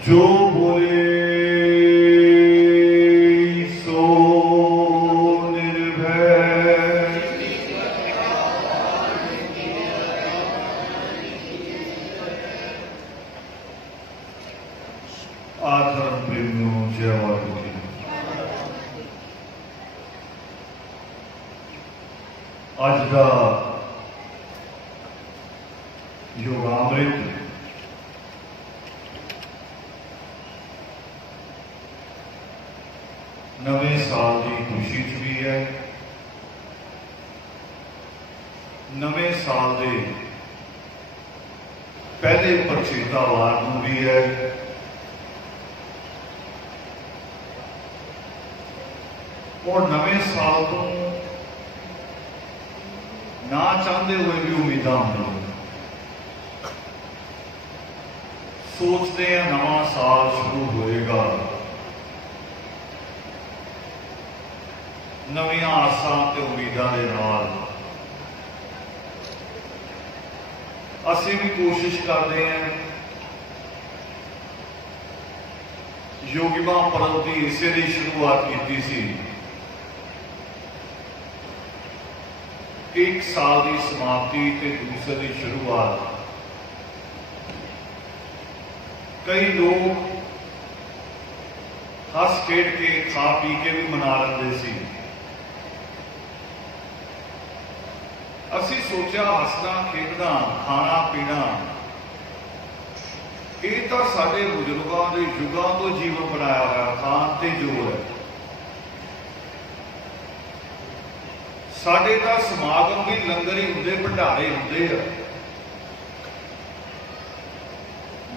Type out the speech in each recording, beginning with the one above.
जो बोले सो निर्भय। आधर्म प्रेमियों जय वाल्मीकि। अज का योगामृत नवे साल की खुशी च भी है, नवे साल के पहले प्रचेतावार में भी है। और नवे साल तो ना चाहते हुए भी उम्मीदा होंगे, सोचते हैं नवा साल शुरू होएगा, नवीं आसां ते उम्मीदां दे नाल असीं भी कोशिश करते हैं योगिमा पर्व की इसे दी शुरुआत की सी। एक साल की समाप्ति ते दूसरे की शुरुआत। कई लोग हस खेड के खा पी के भी मना लेंदे सी। असी सोचा हसना खेडना खाना पीना ये तो साडे बुजुर्गों के युगों तो जीवन बनाया हुआ खान ते जोर है। साडे तो समागम भी लंगर ही होंदे, भंडारे होंदे आ।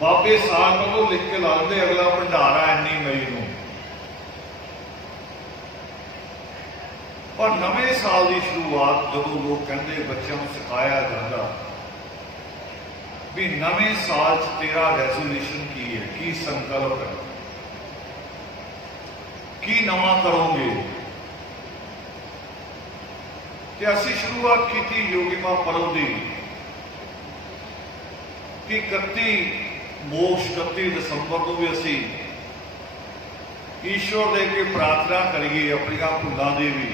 बाबे साल को लिख के ला दे अगला भंडारा इन्नी मई नूं। पर नवे साल की शुरुआत जदों लोग कहते बच्चों को सिखाया जाता भी नवे साल च तेरा रेजोल्यूशन की है, की संकल्प है, की नवा करोगे। ते असीं शुरुआत की योगिमा पर्व की कि 31 दिसंबर को भी असी ईश्वर दे के प्रार्थना करिए अपनी भुलों की भी।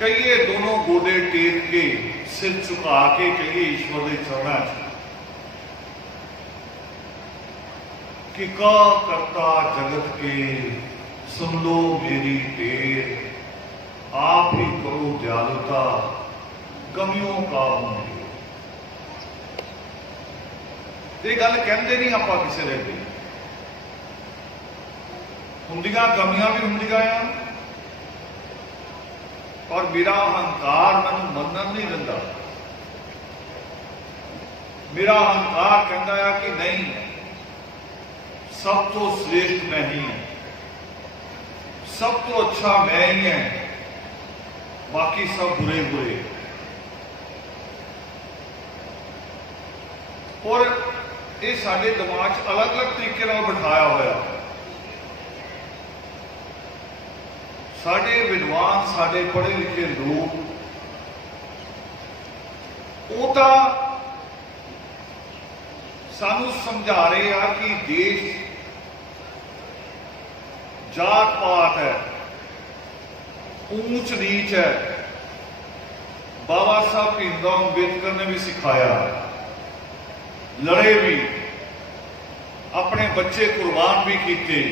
कहिए दोनों गोडे टेक के सिर झुका के कहिए ईश्वर के चरणों कि का करता जगत के सुन लो मेरी टेर, आप ही करो दयालुता कमियों का होंगे। ये गल कहते नहीं आप किसी ने भी होंदियां कमियां भी होंदियां आ, और मेरा अहंकार मैनूं मनन नहीं दिंदा। मेरा अहंकार कहता है कि नहीं, सब तो श्रेष्ठ मैं ही हूं, सब तो अच्छा मैं ही है, बाकी सब बुरे बुरे। और ये साडे दिमाग च अलग अलग तरीके नाल बिठाया होया। साडे विद्वान साडे पढ़े लिखे लोग वो तो सानू समझा रहे हैं कि देश जात पात है, ऊंच नीच है। बाबा साहब भीमराव अंबेडकर ने भी सिखाया, लड़े भी, अपने बच्चे कुर्बान भी किए,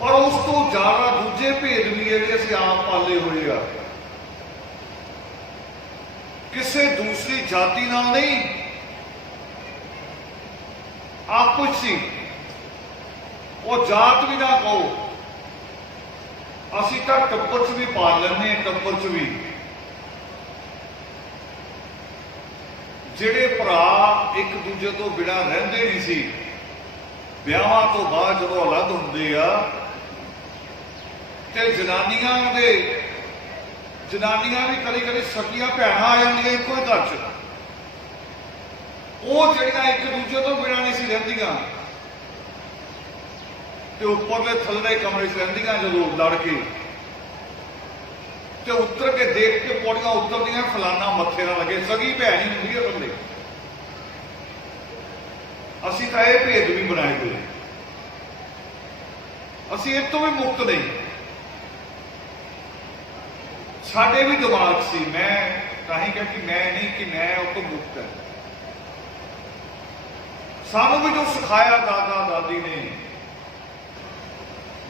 पर उस तो ज्यादा दूजे भेद भी है असीं आप पाले हुए आ। किसी दूसरी जाति नाल नहीं, आपस ही वो जात भी ना कहो, असीं तां टब्बर च भी पाल लैंदे, टब्बर च भी जिहड़े भरा एक दूजे तो बिना रहिंदे नहीं सी, ब्याहां तो बाद जदों अलग हुंदे आ ते जनानियां भी कदी कदी सकियां भैणां आ जांदियां इक्को ही घर च, वो जिहड़ियां एक दूजे तो बिना नहीं सी रहिंदियां ते उपरले थल्ले कमरे च रहिंदियां जदों लड़ के ते उतर के देख के पौड़ियां उतरदियां फलाना मत्थे ना लगे, सगी भैन ही हुंदी है बंदे। ਅਸੀਂ ਤਾਂ ਇਹ ਭੇਦ ਵੀ ਬਣਾਏ ਹੋਏ, ਅਸੀਂ ਇਹ ਤੋਂ ਵੀ ਮੁਕਤ ਨਹੀਂ। ਸਾਡੇ ਵੀ ਦਿਮਾਗ ਸੀ, ਮੈਂ ਤਾਂ ਹੀ ਕਿਹਾ ਕਿ ਮੈਂ ਨਹੀਂ, ਕਿ ਮੈਂ ਉਹ ਤੋਂ ਮੁਕਤ ਹੈ। ਸਾਨੂੰ ਵੀ ਜੋ ਸਿਖਾਇਆ ਦਾਦਾ ਦਾਦੀ ਨੇ,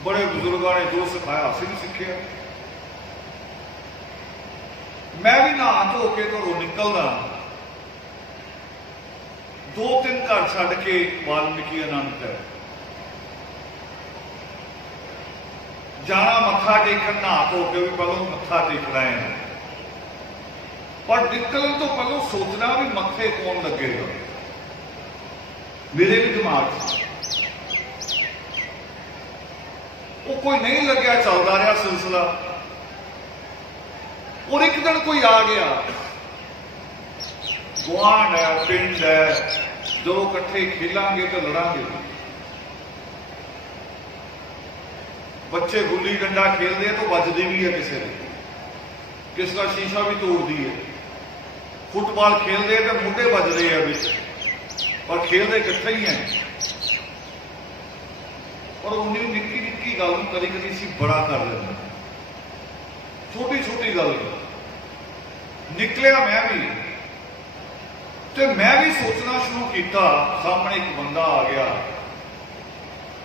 बड़े बुजुर्गों ने जो सिखाया असं भी सीखे। मैं भी नहा धो के घरों निकलना, 2-3 घर छड़ के वाल्मीकि अनंत है जाना, मत्था टेकन नहा धो के भी पहलों मत्था टेकना है, पर निकलने तो पहलों सोचना भी मत्थे कौन लगेगा। मेरे भी दिमाग वो कोई नहीं लग्या, चलता रहा सिलसिला। और एक दिन कोई आ गया, गुआंढ है, पिंड है, जो इकट्ठे खेलांगे तो लड़ांगे। बच्चे गुल्ली डंडा खेलते हैं तो बजती भी है, किसी का शीशा भी तोड़ती है। फुटबॉल खेलते हैं तो मुंडे बज रहे हैं बिच, पर खेलते इकट्ठे ही हैं। और उन्हें निक्की निक्की गल कभी कभी असीं बड़ा कर लेंगे, छोटी छोटी गल निकलिया। मैं भी तो मैं भी सोचना शुरू किया, सामने एक बंदा आ गया,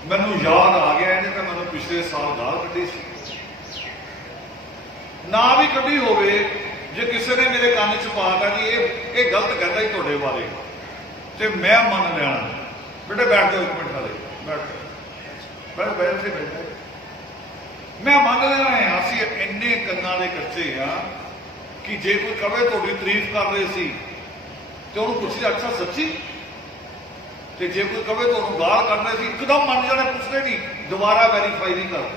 मैनू याद आ गया इन्हें तो मैंने पिछले साल गाल कढ़ी सी, ना भी कढ़ी होवे, जे किसी ने मेरे कान च पाता कि ये गलत कहता ही तुहाडे बारे, तो मैं मन लेना। बेटे बैठ जाओ, एक मिनट वाले बैठ जाओ, बैठे बैठे मैं मान लेना है। असी इन्ने कन्ना दे कच्चे हाँ कि जे कोई कहे थोड़ी तारीफ कर रहे सी तो उन्होंने पूछिए अच्छा सच्ची, तो जे कोई कहे तो गाल कर रहे सी एकदम मन जाने, पूछते नहीं, दोबारा वेरीफाई नहीं करते।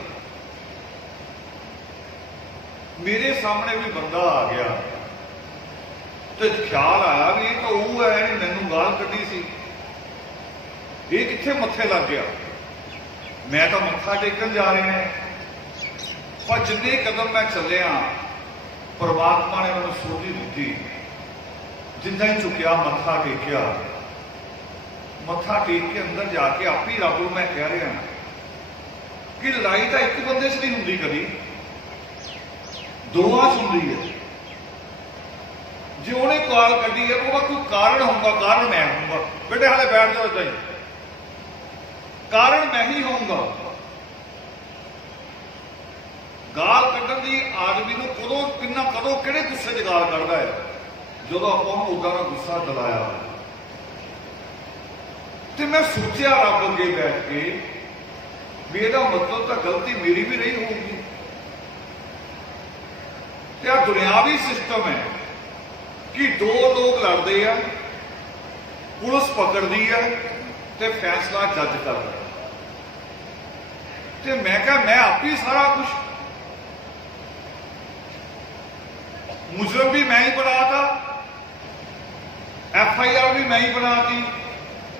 मेरे सामने भी बंदा आ गया तो ख्याल आया भी तो वो है, मैनू गाल कढ़ी सी, ये कित्थे मत्थे लग गया। मैं तो मत्था टेकन जा रहे हैं, पर जिन्ने कदम मैं चलिया परमात्मा ने मैंने सोझी दी, जिन्ना ही चुकिया मत्था टेकिया, मत्था टेक के अंदर जाके आप ही रब को मैं कह रहा कि लड़ाई तो एक बंदे से नहीं होंगी, कभी दोवां च होंदी है। जो उन्हें गाल कढ़ी है वो कोई कारण होगा, कारण मैं होऊंगा। बेटे हाले बैठ जाओ, इदा ही कारण मैं ही होऊंगा। गाल कढ़न की आदमी को कदों किन्ना कदों किहड़े गुस्से च गाल कढ़दा है, जो आपां उदा का गुस्सा दलाया। तो मैं सोचा रब अगे बैठ के भी ਇਹਦਾ मतलब तो गलती मेरी भी रही होगी। तो दुनियावी सिस्टम है कि दो लोग लड़ते हैं, पुलिस पकड़ती है तो फैसला जज करता है। तो मैं क्या मैं आप ही सारा कुछ, मुजरम भी मैं ही बनाता, FIR भी मैं ही बनाती,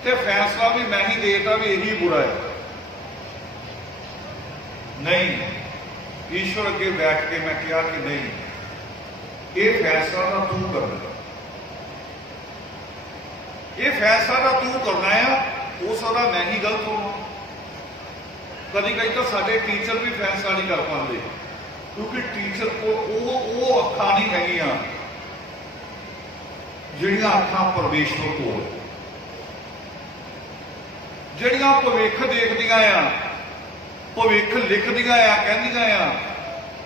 तो फैसला भी मैं ही देता भी यही बुरा है। नहीं, ईश्वर अगे बैठ के मैं कहा कि नहीं, ये फैसला तो तू करना, ये फैसला तो तू करना है। हो सकता मैं ही गलत होना। कभी कभी तो साडे टीचर भी फैसला नहीं कर पाते, क्योंकि टीचर को वो अखा नहीं है जिहड़ियां अखा परमेश्वर को, जिहड़ियां भविख देखदियां आ, भविख लिखदियां आ, कहदियां आ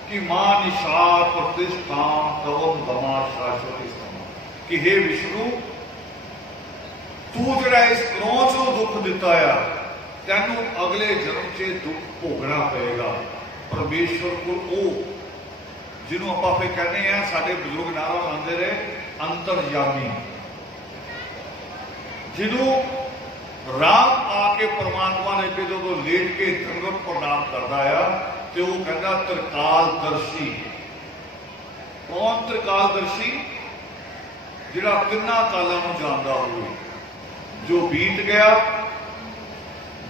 कि मां निशार प्रतिष्ठा कवम दमा शाश्वती समा, कि हे विष्णु तू जड़ा इस क्रौच को दुख दिता है, तेनू अगले जन्म से दुख भोगना पड़ेगा। परमेश्वर को जिन्हों आप फिर कहते हैं, साडे बुजुर्ग नारा लाते रहे अंतरयामी, जिन्हों राम आके परमात्मा ने जो लेट के दंगत प्रणाम करता है तो वो कहता त्रिकालदर्शी। कौन त्रिकालदर्शी? जिहड़ा तिन्ना कालों को जानता हो, जो बीत गया,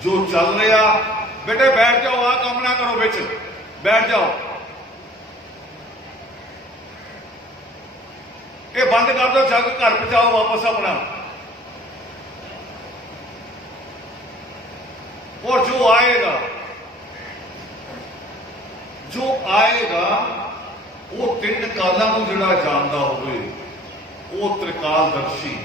जो चल रहा। बेटे बैठ जाओ, आ काम ना करो, बिच बैठ जाओ, ये बंद कर दो, जग घर पहुंचाओ वापस अपना। और जो आएगा वो तीन कालों को जिहड़ा जानदा होवे वो त्रिकालदर्शी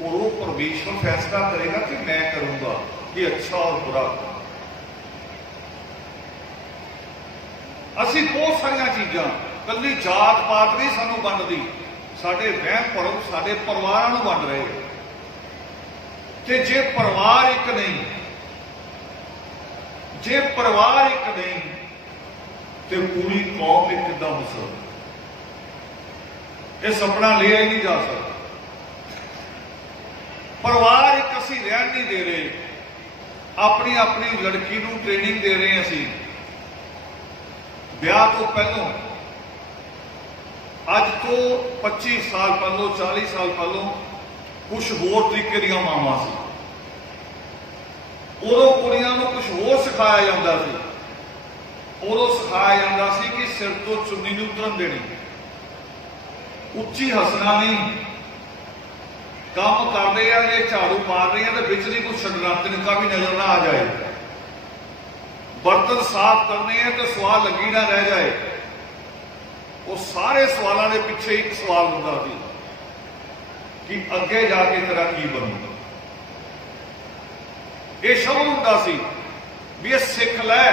और वो परमेश्वर फैसला करेगा कि मैं करूंगा कि अच्छा और बुरा। असी बहुत सारिया चीज़ां कल्ली जात पात नहीं सानू वंडदी, साडे वहम भरम साडे परिवारां नूं वंड रहे। ते जे परिवार एक नहीं, जे परिवार एक नहीं तो पूरी कौम एक किदां हो सकती? यह सपना लिया ही नहीं जा सकता। परिवार एक असी रहन नहीं दे रहे, अपनी अपनी लड़की नूं ट्रेनिंग दे रहे हैं। असी ब्याह तो पहलों, अज तो 25 साल पहलों 40 साल पहलों कुछ होर तरीके दी मावां सी। उदों कुड़ियां नूं कुछ होर सिखाया जाता सी। उदों सिखाया जाता सी कि सिर तो चुन्नी नहीं उतरन देनी, उच्ची हसना नहीं, काम कर रहे हैं झाड़ू मार रहे हैं तो बिच नहीं कुछ छड्डना, तिनका भी नजर ना आ जाए। बर्तन साफ करने हैं तो सवाल लगी ना रह जाए। वो सारे सवालों के पिछे एक सवाल होता सी कि अगे जाके तेरा की बनूगा। ये शब्द होता सी भी ये सिख लै,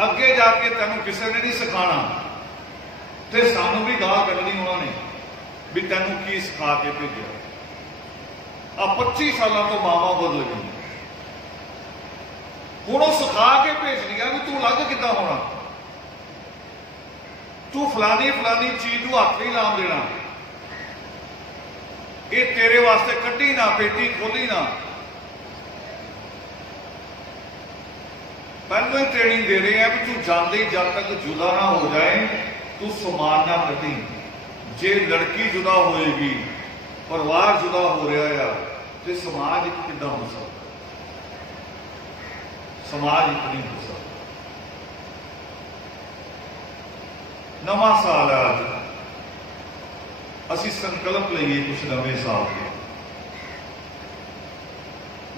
अगे जाके तेन किसी ने नहीं सिखाना। तो सानू भी गाल कढ़नी उन्होंने भी तेन की सिखा के भेजा। आ 25 सालों तो मावां बदल गई। हुण वो सिखा के भेज दिया भी तू अलग किद्दां होना, तू फलानी फलानी चीज नूं हथ नहीं लाउण देना, ये तेरे वास्ते कड्डी ना, पेटी खोली ना। पहलों ही ट्रेनिंग दे रहे हैं भी तू जाते जब तक जुदा ना हो जाए तू समान ना कटी। जे लड़की जुदा होएगी, परिवार जुदा हो रहा है तो समाज एक किद्दां हो सकता? समाज एक नहीं हो सकता। नवा साल है, अज असी संकल्प लईए कुछ नवे साल के।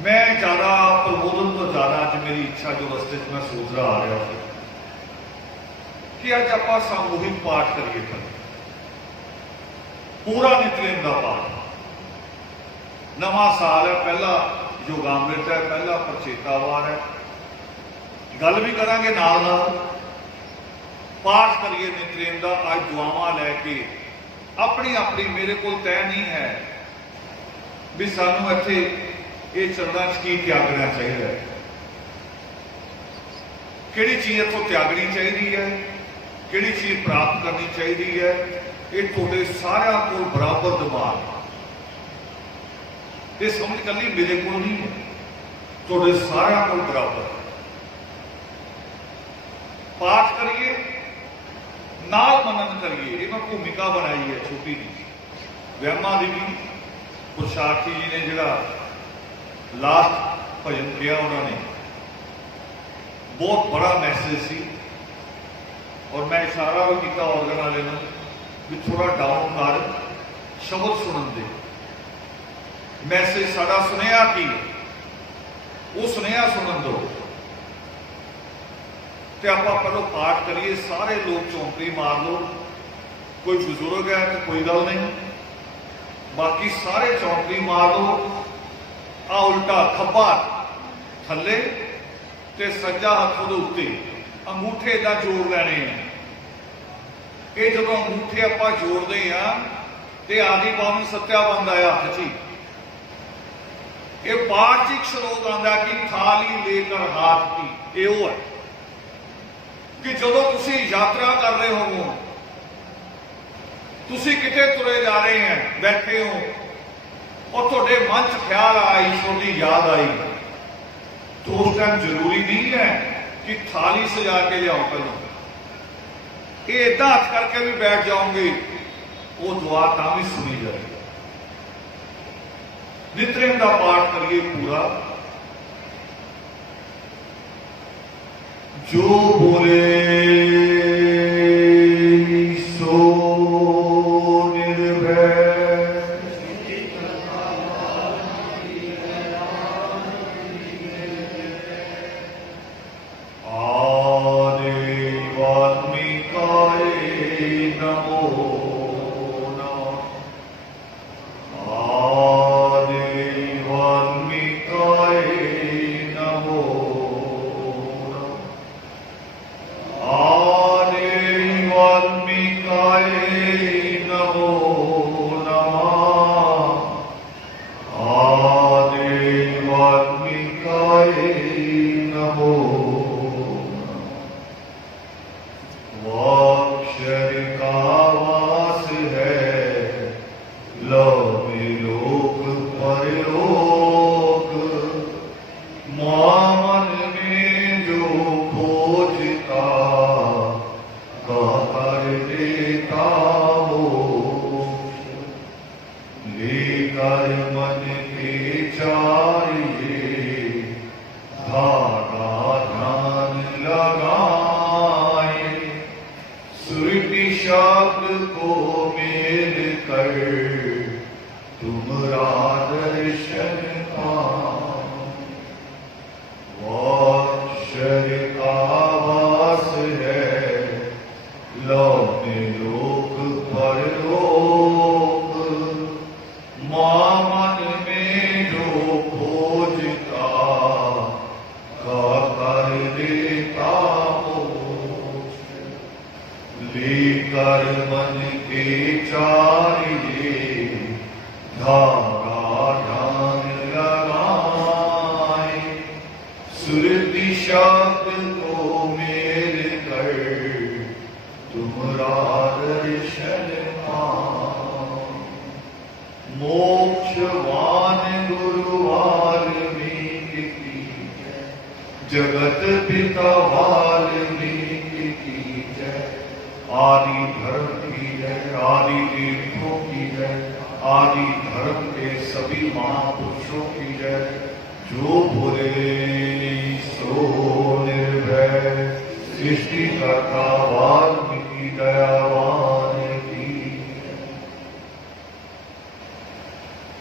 मैं ज्यादा प्रबोधन तो ज्यादा अज मेरी इच्छा जो रस्ते मैं सोच रहा आ रहा कि अज आप सामूहिक पाठ करिए कल, पूरा नितनेम का पाठ। नवा साल है, पहला योगामृत है, पहला प्रचेतावार है। गल भी करांगे नाल नाल, पाठ करिए नितनेम का। अज दुआवां लैके अपनी अपनी, मेरे को तय नहीं है भी सानू इत्थे ये चरणा च की त्यागना चाहिए, किहड़ी चीज इत्थों त्यागनी चाहिए है, किहड़ी चीज प्राप्त करनी चाहिए है। ये तुहाडे सारिआं कोल बराबर दिमाग, ये समझ कल्ली मेरे को नहीं है, तुहाडे सारिआं कोल बराबर। पाठ करिए, नाल मनन करिए। ये मैं भूमिका बनाई है छोटी जी, वहमां दी भी। पुरुषार्थी जी ने जिहड़ा लास्ट भजन किया, उन्होंने बहुत बड़ा मैसेज सी। और मैं इशारा भी किया ऑर्गन वाले ने भी थोड़ा डाउन कर, शब्द सुनन दे। मैसेज साडा सुनिया की वो सुनिया सुनन दो। तो आप पहले पाठ करिए, सारे लोग चौंकड़ी मार लो। कोई बुजुर्ग है तो कोई गल नहीं, बाकी सारे चौंकड़ी मार लो। आ उल्टा खब्बा थले ते सज्जा हथ उहदे उत्ते, अंगूठे इदां जोड़ लैणे हैं। ये जदों अंगूठे आपां जोड़दे हैं तो आदि पावन सत्या बनता है हथ च। ये पाठ च एक श्लोक आंदा कि थाली लेकर हाथ की। ये वो है कि जदों तुसीं यात्रा कर रहे हो, तुसीं किते तुरे जा रहे हैं, बैठे हो और तुहाडे मन च ख्याल आया, ईश्वर की याद आई, तो उस टाइम जरूरी नहीं है कि थाली सजा के लियाओ। पहले ये इदा हथ करके भी बैठ जाओगे, वो दुआ तां भी सुनी जाएगी। नितनेम का पाठ करिए पूरा। जो बोले सो निर्भय, वाल्मीकाय नमो नमः। आदि वाल्मीकाय नमो नमः। आदि वाल्मीकाय नमो नमः। आदि वाल्मीकाय नमो वाक्षर का वास है लौह लोक परलोक। मन में जो खोजता कर देता मोक्ष। लेकर मन के चाहिए धागा ध्यान लगाए। सुरभि शब्द को मेल कर तुमरा दर्शन पाओ। वाक्षर का वास है लौह लोक परलोक। मन में जो खोजता कर देता मोक्ष। लेकर मन के चाहिए धागा ध्यान लगाए। सुरति शब्द को मेल कर तुमरा दर्शन पाओ। मोक्षवान गुरु वाल्मीकि की जय। जगत पिता वाल्मीकि की जय। आदि धर्म की जय। आदि तीर्थों की जय। आदि धर्म के सभी महापुरुषों की जय। जो बोले सो निर्भय सृष्टि करता वाल्मीकि दयावान की।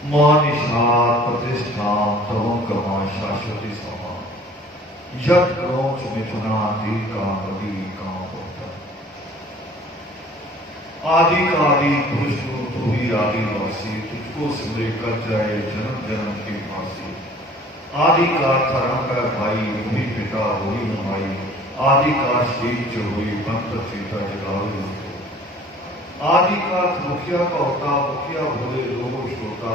मानिषा प्रतिष्ठा तव कमा शाश्वती समा। यद क्रोच मिथुना दी का मदी का होता। आदि का आदि पुरुष को तू ही आदि वासी। तुझको सिमरे कर जाए जन्म जन्म की फांसी। आदि का धर्म का भाई वही पिता वही हमारी। आदि का श्री जो हुई पंथ सीता जगावे। आदि का मुखिया का होता मुखिया भोले लोगों श्रोता।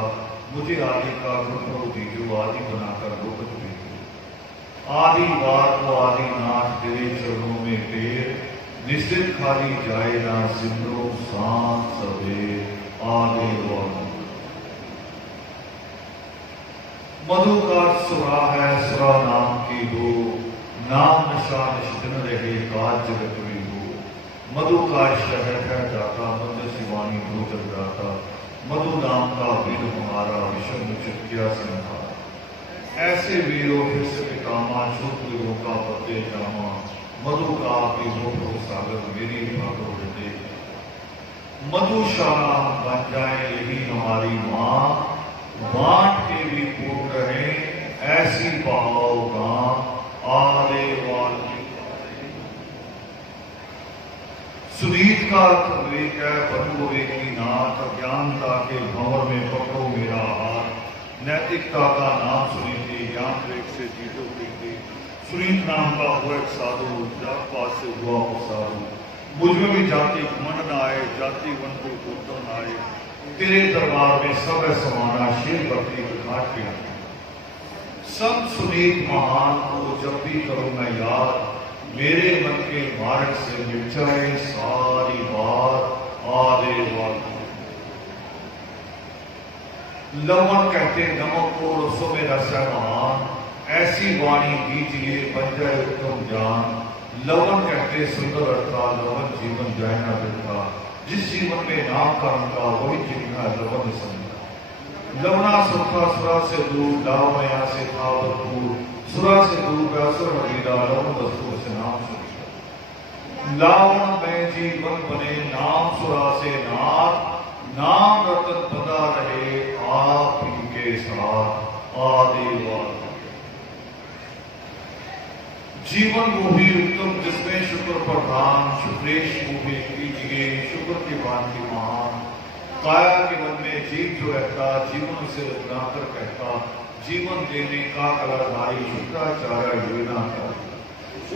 मुझे आदि का गुरु दीजो आदि बनाकर लोकत भेजो। आदि बार को आदि नाथ तेरे चरणों में ढेर। निश्चित खाली जाए ना सिंधु सांस सवेर। आदि मधु का सुरा है सुरा नाम की हो। नाम नशा निश्चिन रहे काज जगत में हो। मधु का शहर है दाता मध्य शिवानी भोजन दाता। मधु नाम का वीर हमारा विषम चित किया संहारा। ऐसे वीरों फिर से पितामा शूद्रों का पते जामा। मधु का विभो सागर मेरी भागो हृदय। मधुशाला बन जाए यही हमारी माँ। बांट के भी पूर्ण रहे ऐसी बहाओ गां। आदे वाल्मीकि। सुनीत का विवेक है बंधु की नाथ। ज्ञानता के भंवर में पकड़ो मेरा हाथ। नैतिकता का नाम सुनीति ज्ञान विवेक से जीतो प्रीति। सुनीत नाम का हुआ एक साधु जात पात से हुआ वो साधु। मुझ में भी जाति घमंड न आए जाति वन को पूर्तन न आए। तेरे दरबार में सब है समाना शेर भक्ति घाट के। संत सुनीत महान को जब भी करूं मैं याद। मेरे मन के मार्ग से मिट जाए सारी बात। आदे वाल्मीकि। लवण कहते नमक को रसों में रस है महान। ऐसी वाणी दीजिए बन जाए उत्तम ज्ञान। लवण कहते सुंदर अर्था लवण जीवन जाए ना बिरता। जिस जीवन में नाम का रंगा वही जीवन है लवण संगा। लवणा सुखा सुरा से दूर लावया से था भरपूर। सुरा से दूर व्यासुर हरीरा लवण दस्तूर से नाम सुखा। लावण में जीवन बने नाम सुरा से नाथ। नाम रतन बना रहे आप ही के साथ। आदि वाल्मीकि। जीवन वो भी उत्तम जिसमें शुक्र प्रधान, शुक्रेश मुझे कीजिए, शुक्र के बाद की महान। काया के मन में जीव जो रहता, जीवन से रचनाकर कहता, जीवन देने का कलाधारी शुक्राचार्य योजना का।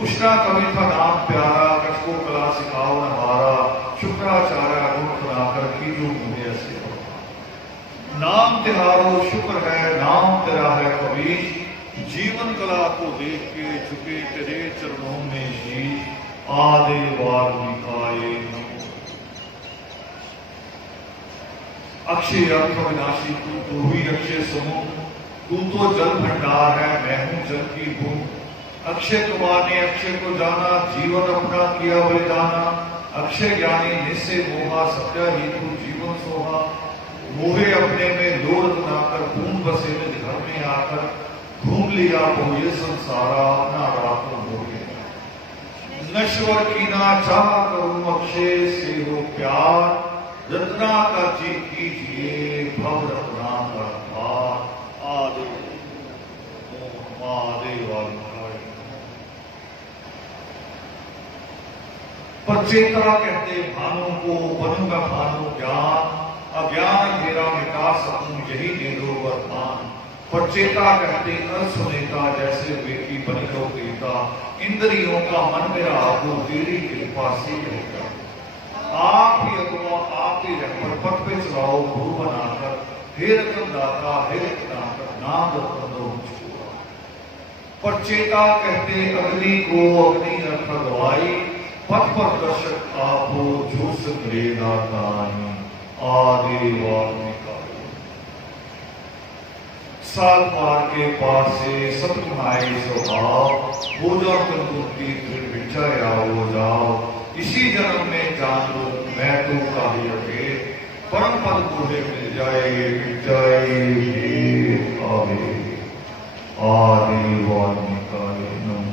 उष्णा कवि था नाम प्यारा, कटको कला सिखाओ न हारा, शुक्राचार्य गुण बनाकर की जो मुझे ऐसे नाम तिहारो शुक्र है, नाम तेरा है कवि, जीवन कला को देख के झुके तेरे चरणों में शीश। आदि वाल्मीकाय नमो। अक्षय अर्थ विनाशी तू ही अक्षय समूह, तू तो जल भंडार है, मैं हूं जल की बूंद। अक्षय कुमार ने अक्षय को जाना, जीवन अपना किया बलिदाना। अक्षय ज्ञानी निश्चय मोहा, सत्य ही तू जीवन सोहा। मोहे अपने में लोर बनाकर, बूंद बसे निज घर में आकर, घूम लिया वो ये संसारा, अपना रात हो गया। नश्वर की ना चाह करूं अक्षय से हो प्यार, रत्ना का जी कीजिए भव रत्ना का भार। आदि परचेता कहते भानु को, बनूंगा भानु ज्ञान, अज्ञान घेरा मिटा सकूं यही दे दो वरदान। परचेता कहते असुनेता, जैसे बेटी बनी लो देता, इंद्रियों का मन मेरा आपको तेरी कृपा से रहेगा। आप ही अगुआ, आप ही रहबर, पथ पे चलाओ गुरु बनाकर, हे रतन दाता हे रत्नाकर, नाम रतन दो मुझको। परचेता कहते अग्नि को, अग्नि अर्थ गवाई, पथ पर दर्शक आपो जो संग्रे दातानी। आदि वाल्मीकाय। सात बार के पास से सतमाई स्वभाव, हो जाओ तंदुरुस्ती फिर बिछाया हो जाओ। इसी जन्म में जान लो मैं तो काहे अगे, परम पद मुझे मिल जाए मिल जाए आवे। आदि वाल्मीकाय नमः।